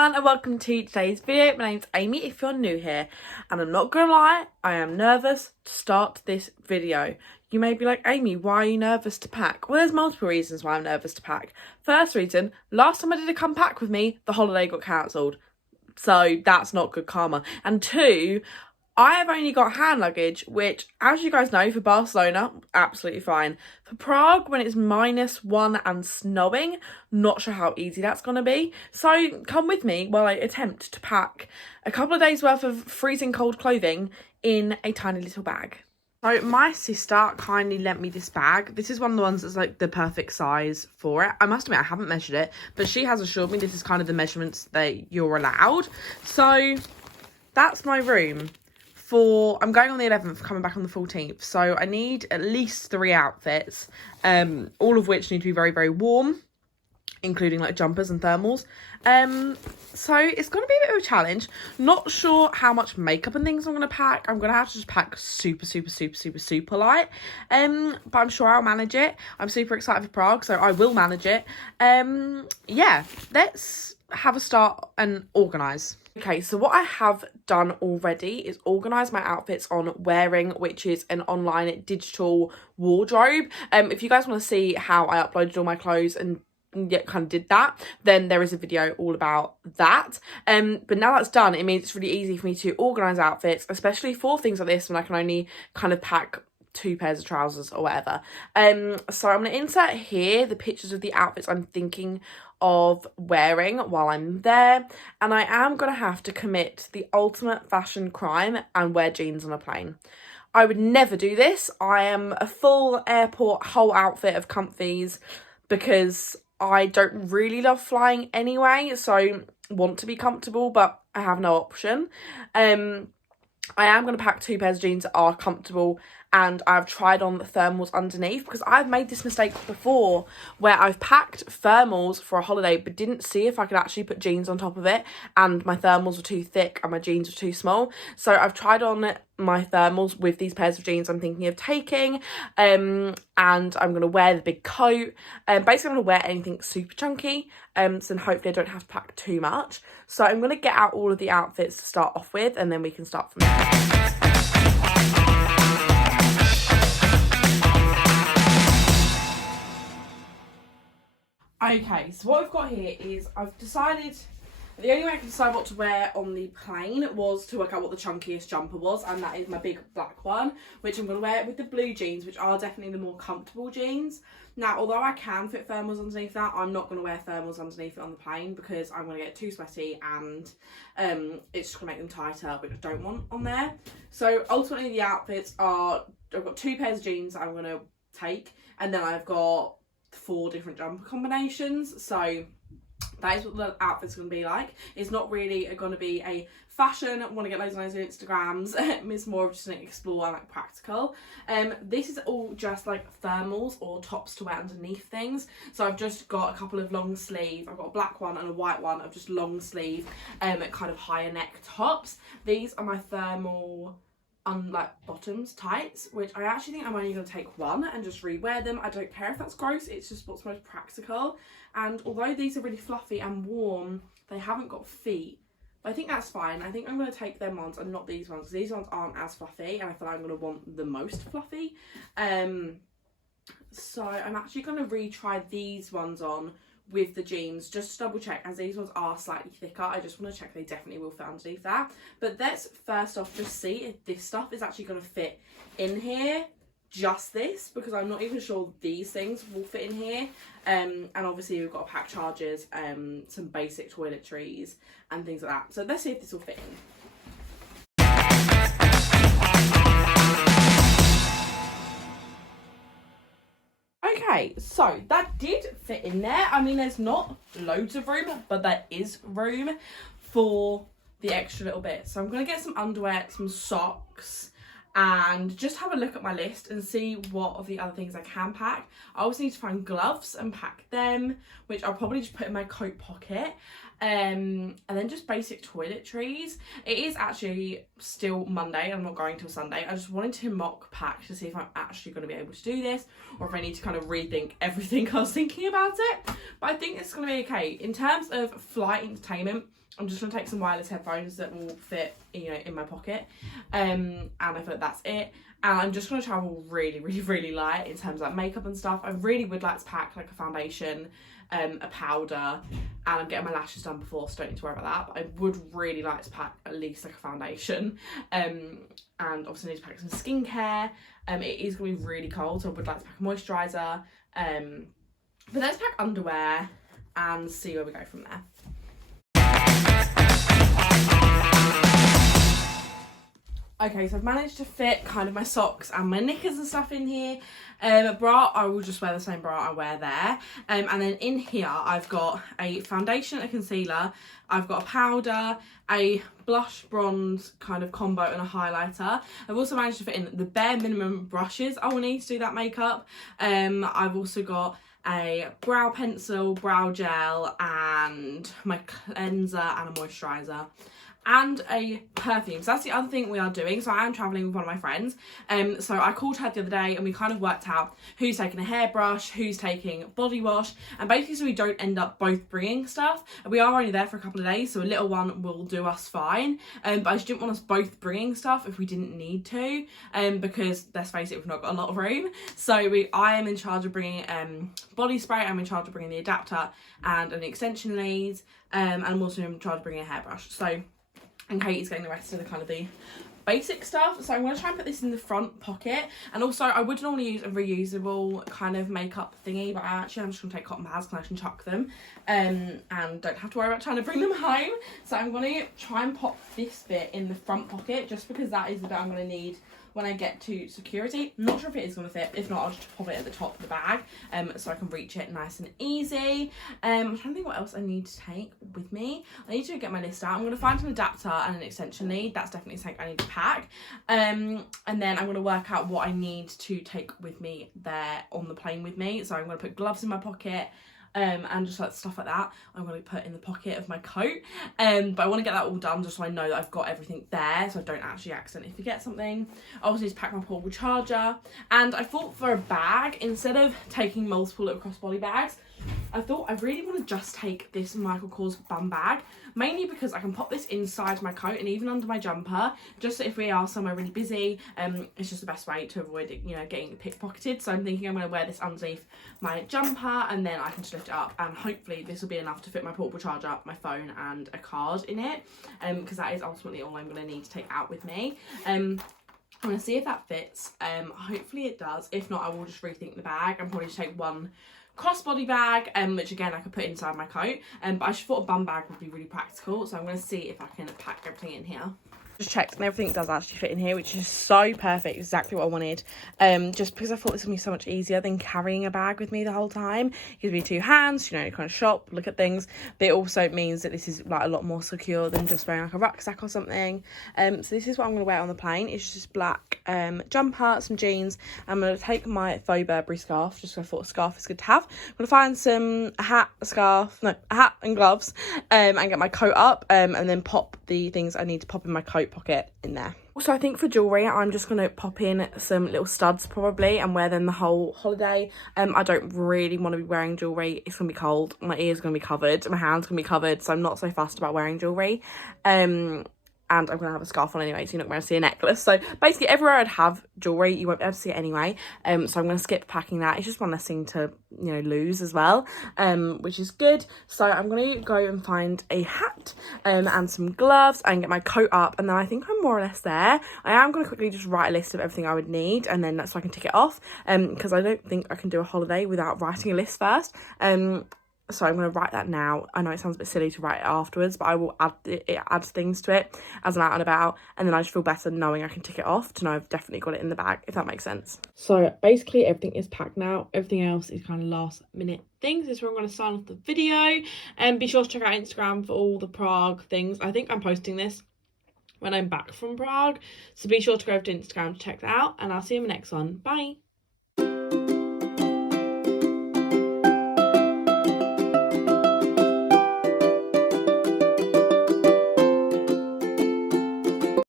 everyone and welcome to today's video. My name's Amy if you're new here, and I'm not gonna lie, I am nervous to start this video. You may be like, Amy, why are you nervous to pack? Well, there's multiple reasons why I'm nervous to pack. First reason, last time I did a come pack with me, the holiday got cancelled. So that's not good karma. And two, I have only got hand luggage, which, as you guys know, for Barcelona, absolutely fine. For Prague, when it's -1 and snowing, not sure how easy that's going to be. So come with me while I attempt to pack a couple of days worth of freezing cold clothing in a tiny little bag. So my sister kindly lent me this bag. This is one of the ones that's like the perfect size for it. I must admit I haven't measured it, but she has assured me this is kind of the measurements that you're allowed. So that's my room. I'm going on the 11th, coming back on the 14th. So I need at least 3 outfits, all of which need to be very, very warm, including like jumpers and thermals. So it's going to be a bit of a challenge. Not sure how much makeup and things I'm going to pack. I'm going to have to just pack super light. But I'm sure I'll manage it. I'm super excited for Prague, so I will manage it. Yeah, let's have a start and organise. Okay, so what I have done already is organise my outfits on Wearing, which is an online digital wardrobe. If you guys want to see how I uploaded all my clothes and kind of did that, then there is a video all about that. But now that's done, it means it's really easy for me to organise outfits, especially for things like this when I can only kind of pack 2 pairs of trousers or whatever. So I'm going to insert here the pictures of the outfits I'm thinking of wearing while I'm there, and I am going to have to commit the ultimate fashion crime and wear jeans on a plane. I would never do this. I am a full airport whole outfit of comfies because I don't really love flying anyway, so want to be comfortable, but I have no option. I am going to pack 2 pairs of jeans that are comfortable, and I've tried on the thermals underneath because I've made this mistake before where I've packed thermals for a holiday but didn't see if I could actually put jeans on top of it, and my thermals were too thick and my jeans were too small. So I've tried on my thermals with these pairs of jeans I'm thinking of taking, and I'm going to wear the big coat. Basically I'm going to wear anything super chunky, so then hopefully I don't have to pack too much. So I'm going to get out all of the outfits to start off with, and then we can start from there. Okay, so what I've got here is I've decided the only way I could decide what to wear on the plane was to work out what the chunkiest jumper was, and that is my big black one, which I'm going to wear with the blue jeans, which are definitely the more comfortable jeans. Now, although I can fit thermals underneath that, I'm not going to wear thermals underneath it on the plane because I'm going to get too sweaty and it's just going to make them tighter, which I don't want on there. So ultimately the outfits are, I've got 2 pairs of jeans that I'm going to take, and then I've got 4 different jumper combinations. So that is what the outfit's going to be like. It's not really going to be a fashion, want to get loads of Instagrams. It's more of just an explore and like practical. This is all just like thermals or tops to wear underneath things. So I've just got a couple of long sleeve. I've got a black one and a white one of just long sleeve kind of higher neck tops. These are my thermal bottoms tights, which I actually think I'm only going to take one and just rewear them. I don't care if that's gross, it's just what's most practical. And although these are really fluffy and warm, they haven't got feet, but I think that's fine. I think I'm going to take them ones and not these ones, because these ones aren't as fluffy and I feel like I'm going to want the most fluffy. So I'm actually going to retry these ones on with the jeans, just to double check, as these ones are slightly thicker. I just want to check they definitely will fit underneath that. But let's first off just see if this stuff is actually going to fit in here, just this, because I'm not even sure these things will fit in here. And obviously we've got to pack chargers, some basic toiletries and things like that. So let's see if this will fit in. Okay, so that did fit in there. I mean, there's not loads of room, but there is room for the extra little bit. So I'm going to get some underwear, some socks, and just have a look at my list and see what of the other things I can pack. I also need to find gloves and pack them, which I'll probably just put in my coat pocket. And then just basic toiletries. It is actually still Monday and I'm not going till Sunday. I just wanted to mock pack to see if I'm actually going to be able to do this, or if I need to kind of rethink everything I was thinking about it. But I think it's going to be okay. In terms of flight entertainment, I'm just going to take some wireless headphones that will fit, you know, in my pocket. And I feel like that's it. And I'm just going to travel really, really, really light in terms of like makeup and stuff. I really would like to pack like a foundation, a powder, and I'm getting my lashes done before, so don't need to worry about that. But I would really like to pack at least like a foundation. And obviously I need to pack some skincare. It is going to be really cold, so I would like to pack a moisturiser. But let's pack underwear and see where we go from there. Okay, so I've managed to fit kind of my socks and my knickers and stuff in here. Bra, I will just wear the same bra I wear there. And then in here, I've got a foundation, a concealer. I've got a powder, a blush bronze kind of combo and a highlighter. I've also managed to fit in the bare minimum brushes I will need to do that makeup. I've also got a brow pencil, brow gel, and my cleanser and a moisturiser. And a perfume. So that's the other thing we are doing. So I am travelling with one of my friends. So I called her the other day and we kind of worked out who's taking a hairbrush, who's taking body wash, and basically so we don't end up both bringing stuff. We are only there for a couple of days, so a little one will do us fine. But I just didn't want us both bringing stuff if we didn't need to, because let's face it, we've not got a lot of room. So I am in charge of bringing body spray. I'm in charge of bringing the adapter and an extension lead, and I'm also in charge of bringing a hairbrush. So, and Katie's getting the rest of the kind of the basic stuff. So I'm going to try and put this in the front pocket. And also I would normally use a reusable kind of makeup thingy, but I'm just going to take cotton pads because I can chuck them and don't have to worry about trying to bring them home. So I'm going to try and pop this bit in the front pocket just because that is the bit I'm going to need when I get to security. I'm not sure if it is going to fit. If not, I'll just pop it at the top of the bag so I can reach it nice and easy. I'm trying to think what else I need to take with me. I need to get my list out. I'm going to find an adapter and an extension lead. That's definitely something I need to pack. And then I'm going to work out what I need to take with me there on the plane with me. So I'm going to put gloves in my pocket, and just like stuff like that I'm going to put in the pocket of my coat, but I want to get that all done just so I know that I've got everything there so I don't actually accidentally forget something. I also need to pack my portable charger, and I thought for a bag, instead of taking multiple little crossbody bags, I thought I really want to just take this Michael Kors bum bag, mainly because I can pop this inside my coat and even under my jumper, just so if we are somewhere really busy, it's just the best way to avoid it, you know, getting pickpocketed. So I'm thinking I'm going to wear this underneath my jumper and then I can just lift it up, and hopefully this will be enough to fit my portable charger, my phone and a card in it, because that is ultimately all I'm going to need to take out with me. I'm going to see if that fits. Hopefully it does. If not, I will just rethink the bag. I'm probably just take one crossbody bag, which again I could put inside my coat, but I just thought a bum bag would be really practical, so I'm going to see if I can pack everything in here. Just checked and everything does actually fit in here, which is so perfect, exactly what I wanted, just because I thought this would be so much easier than carrying a bag with me the whole time. It gives me two hands, you know, kind of shop, look at things, but it also means that this is like a lot more secure than just wearing like a rucksack or something. So this is what I'm going to wear on the plane. It's just black jumper, some jeans. I'm going to take my faux Burberry scarf, just because I thought a scarf is good to have. I'm going to find a hat and gloves, and get my coat up, and then pop the things I need to pop in my coat pocket in there. Also, I think for jewellery, I'm just going to pop in some little studs probably and wear them the whole holiday. I don't really want to be wearing jewellery. It's going to be cold. My ears are going to be covered. My hands are going to be covered. So I'm not so fussed about wearing jewellery. And I'm going to have a scarf on anyway, so you're not going to see a necklace. So basically everywhere I'd have jewellery, you won't be able to see it anyway. So I'm going to skip packing that. It's just one less thing to, you know, lose as well, which is good. So I'm going to go and find a hat and some gloves and get my coat up. And then I think I'm more or less there. I am going to quickly just write a list of everything I would need, and then so I can tick it off, because I don't think I can do a holiday without writing a list first. So I'm going to write that now. I know it sounds a bit silly to write it afterwards, but I will add things to it as I'm out and about, and then I just feel better knowing I can tick it off to know I've definitely got it in the bag, if that makes sense. So basically everything is packed now. Everything else is kind of last minute things. This is where I'm going to sign off the video, and be sure to check out Instagram for all the Prague things. I think I'm posting this when I'm back from Prague, so be sure to go over to Instagram to check that out, and I'll see you in the next one. Bye.